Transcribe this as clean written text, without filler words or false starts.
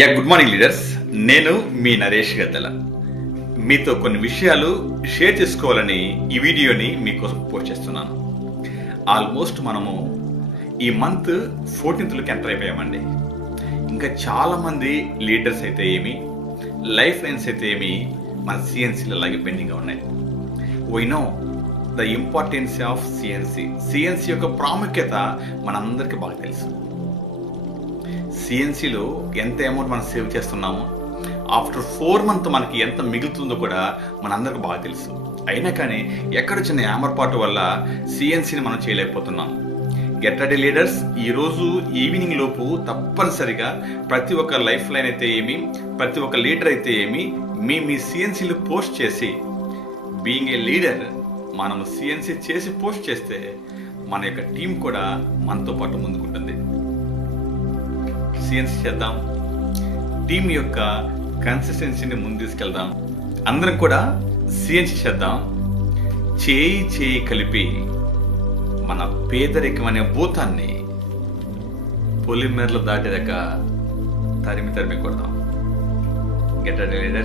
Good morning leaders. నేను మీ నరేష్ గద్దల. మీతో కొన్ని విషయాలు షేర్ చేసుకోవాలని ఈ వీడియోని మీకోసం పోస్ట్ చేస్తున్నాను. ఆల్మోస్ట్ మనము ఈ మంత్ 14th ఎంటర్ అయిపోయామండి. ఇంకా చాలామంది లీడర్స్ అయితే ఏమి, లైఫ్ లైన్స్ అయితే ఏమి మన సిఎన్సీలు అలాగే పెండింగ్గా ఉన్నాయి. We know the importance of CNC యొక్క ప్రాముఖ్యత మనందరికీ బాగా తెలుసు. సిఎన్సీలో ఎంత అమౌంట్ మనం సేవ్ చేస్తున్నామో, ఆఫ్టర్ 4 months మనకి ఎంత మిగులుతుందో కూడా మనందరికీ బాగా తెలుసు. అయినా కానీ ఎక్కడ చిన్న యామర్పాటు వల్ల సిఎన్సీని మనం చేయలేకపోతున్నాం. గెట్ రెడీ లీడర్స్, ఈరోజు ఈవినింగ్ లోపు తప్పనిసరిగా ప్రతి ఒక్క లైఫ్ లైన్ అయితే ఏమి, ప్రతి ఒక్క లీడర్ అయితే ఏమి, మీ సిఎన్సీలు పోస్ట్ చేసి, బీయింగ్ ఏ లీడర్ మనము సిఎన్సీ చేసి పోస్ట్ చేస్తే మన యొక్క టీం కూడా మనతో పాటు ముందుకుంటుంది. సిఎన్సీ చేద్దాం, టీం యొక్క కన్సిస్టెన్సీని ముందు తీసుకెళ్దాం. అందరం కూడా సిఎన్సీ చేద్దాం. చేయి కలిపి మన పేదరికం అనే భూతాన్ని పొలిమేరలు దాటేదాకా తరిమి కొడదాం. Get ready leaders.